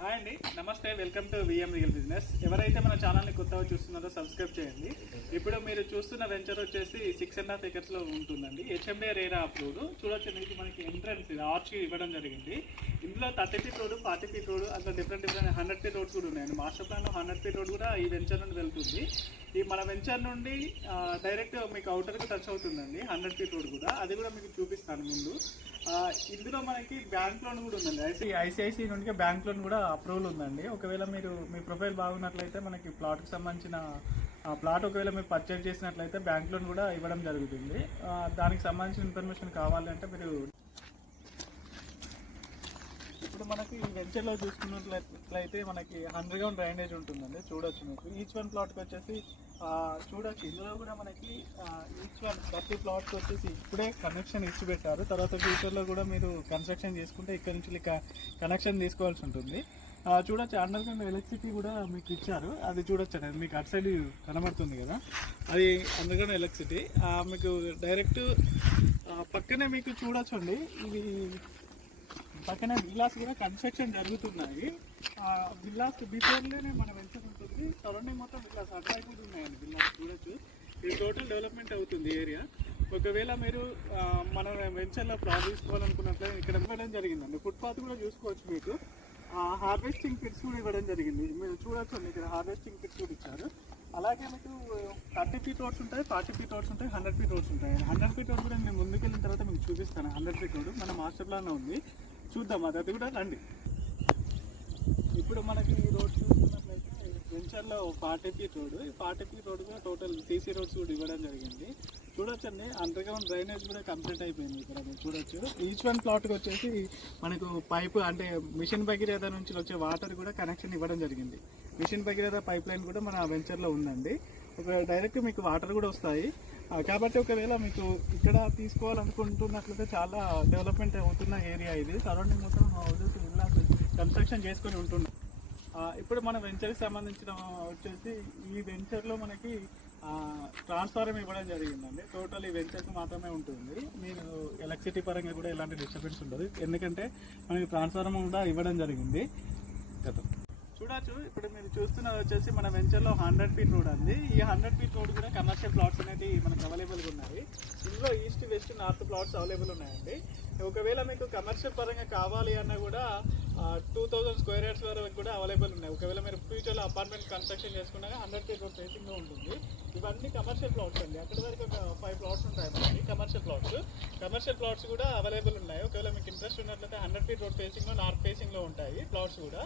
Hi అండి, నమస్తే. Welcome to VM real business. ఎవరైతే మన ఛానల్ని కొత్తగా చూస్తున్నారో సబ్స్క్రైబ్ చేయండి. ఇప్పుడు మీరు చూస్తున్న వెంచర్ వచ్చేసి 6.5 acres ఉంటుందండి. HMDA RERA approved. చూడొచ్చు, మీకు మనకి ఎంట్రన్స్ ఆర్చ్ ఇవ్వడం జరిగింది. ఇందులో 30 feet రోడ్, 40 feet రోడ్, అట్లా డిఫరెంట్ 100 feet రోడ్స్ కూడా ఉన్నాయండి. మాస్టర్ ప్లాన్లో 100 feet రోడ్ కూడా ఈ వెంచర్ నుండి వెళ్తుంది. ఈ మన వెంచర్ నుండి డైరెక్ట్ మీకు అవుటర్కి టచ్ అవుతుందండి 100 feet రోడ్ కూడా. అది కూడా మీకు చూపిస్తాను ముందు. ఇందులో మనకి బ్యాంక్ లోన్ కూడా ఉందండి. ఐసిఐసి నుండి బ్యాంక్ లోన్ కూడా అప్రూవల్ ఉందండి. ఒకవేళ మీరు మీ ప్రొఫైల్ బాగున్నట్లయితే మనకి ప్లాట్కి సంబంధించిన ప్లాట్ ఒకవేళ మీరు పర్చేజ్ చేసినట్లయితే బ్యాంక్ లోన్ కూడా ఇవ్వడం జరుగుతుంది. దానికి సంబంధించిన ఇన్ఫర్మేషన్ కావాలంటే మీరు ఇప్పుడు మనకి ఈ వెంచర్లో చూసుకున్నట్లయితే మనకి అండర్ గ్రౌండ్ డ్రైనేజ్ ఉంటుందండి. చూడొచ్చు, మీకు ఈచ్ వన్ ప్లాట్కి వచ్చేసి చూడొచ్చు. ఇందులో కూడా మనకి ఈచ్ వన్ 30 ప్లాట్కి వచ్చేసి ఇప్పుడే కనెక్షన్ ఇచ్చి పెట్టారు. తర్వాత ఫ్యూచర్లో కూడా మీరు కన్స్ట్రక్షన్ చేసుకుంటే ఇక్కడ నుంచి కనెక్షన్ తీసుకోవాల్సి ఉంటుంది. చూడొచ్చు, అండర్ గ్రౌండ్ ఎలక్ట్రిసిటీ కూడా మీకు ఇచ్చారు. అది చూడొచ్చు అండి, మీకు అటు సైడ్ కనబడుతుంది కదా, అది అండర్ గ్రౌండ్ ఎలక్ట్రిసిటీ. మీకు డైరెక్ట్ పక్కనే మీకు చూడొచ్చు అండి, ఇది పక్కన విల్లాస్ కూడా కన్స్ట్రక్షన్ జరుగుతున్నాయి. విల్లాస్ బిఫోర్లోనే మన వెంచర్ ఉంటుంది. సరౌండింగ్ మొత్తం విల్లాస్ అటువైపు కూడా ఉన్నాయండి. విల్లాస్ చూడొచ్చు, ఇది టోటల్ డెవలప్మెంట్ అవుతుంది ఏరియా. ఒకవేళ మీరు మన వెంచర్లో ప్లాట్ తీసుకోవాలనుకున్నట్లయితే ఇక్కడ ఇవ్వడం జరిగిందండి. ఫుట్పాత్ కూడా చూసుకోవచ్చు. మీకు హార్వెస్టింగ్ పిట్స్ కూడా ఇవ్వడం జరిగింది. మీరు చూడొచ్చు అండి, ఇక్కడ హార్వెస్టింగ్ పిట్స్ కూడా ఇచ్చారు. అలాగే మీకు 30 feet రోడ్స్ ఉంటాయి, 40 feet రోడ్స్ ఉంటాయి, 100 feet రోడ్స్ ఉంటాయి. 100 feet రోడ్ కూడా నేను ముందుకెళ్ళిన తర్వాత మీకు చూపిస్తాను. 100 feet రోడ్ మన మాస్టర్ ప్లాన్లో ఉంది, చూద్దాం. అది కూడా రండి. ఇప్పుడు మనకి ఈ రోడ్ చూసుకున్నట్లయితే వెంచర్లో 40 feet రోడ్, ఈ 40 feet రోడ్ కూడా టోటల్ సీసీ రోడ్స్ కూడా ఇవ్వడం జరిగింది. చూడొచ్చండి, అండర్ గ్రౌండ్ డ్రైనేజ్ కూడా కంప్లీట్ అయిపోయింది. ఇక్కడ మీరు చూడొచ్చు. ఈచ్ వన్ ప్లాట్కి వచ్చేసి మనకు పైపు అంటే మిషన్ భగీరథ నుంచి వచ్చే వాటర్ కూడా కనెక్షన్ ఇవ్వడం జరిగింది. మిషన్ భగీరథ పైప్ లైన్ కూడా మన వెంచర్లో ఉందండి. ఒక డైరెక్ట్ మీకు వాటర్ కూడా వస్తాయి. కాబట్టి ఒకవేళ మీకు ఇక్కడ తీసుకోవాలనుకుంటున్నట్లయితే చాలా డెవలప్మెంట్ అవుతున్న ఏరియా ఇది. సరౌండింగ్ మొత్తం హౌసెస్ ఇలా కన్స్ట్రక్షన్ చేసుకొని ఉంటున్నాం. ఇప్పుడు మన వెంచర్కి సంబంధించిన వచ్చేసి ఈ వెంచర్లో మనకి ట్రాన్స్ఫార్మర్ ఇవ్వడం జరిగిందండి. టోటల్ ఈ వెంచర్కి మాత్రమే ఉంటుంది. మీరు ఎలక్ట్రిసిటీ పరంగా కూడా ఎలాంటి డిస్టర్బెన్స్ ఉండదు, ఎందుకంటే మనకి ట్రాన్స్ఫార్మర్ కూడా ఇవ్వడం జరిగింది. చూడొచ్చు, ఇప్పుడు మీరు చూస్తున్నది వచ్చేసి మన వెంచర్లో 100 feet రోడ్ అండి. ఈ 100 feet రోడ్ కూడా కమర్షియల్ ప్లాట్స్ అనేవి మనకు అవైలబుల్గా ఉన్నాయి. ఇందులో east, west, north plots available ఉన్నాయండి. ఒకవేళ మీకు కమర్షియల్ పరంగా కావాలి అన్నా కూడా 2000 square yards వరకు కూడా అవైలబుల్ ఉన్నాయి. ఒకవేళ మీరు ఫ్యూచర్లో అపార్ట్మెంట్ కన్స్ట్రక్షన్ చేసుకున్నాక 100 feet రోడ్ ఫేసింగ్లో ఉంటుంది. ఇవన్నీ కమర్షియల్ ప్లాట్స్ అండి. అక్కడి వరకు 5 ప్లాట్స్ ఉంటాయి మనకి కమర్షియల్ ప్లాట్స్ కూడా అవైలబుల్ ఉన్నాయి. ఒకవేళ మీకు ఇంట్రెస్ట్ ఉన్నట్లయితే 100 feet రోడ్ ఫేసింగ్లో, నార్త్ ఫేసింగ్లో ఉంటాయి ప్లాట్స్ కూడా.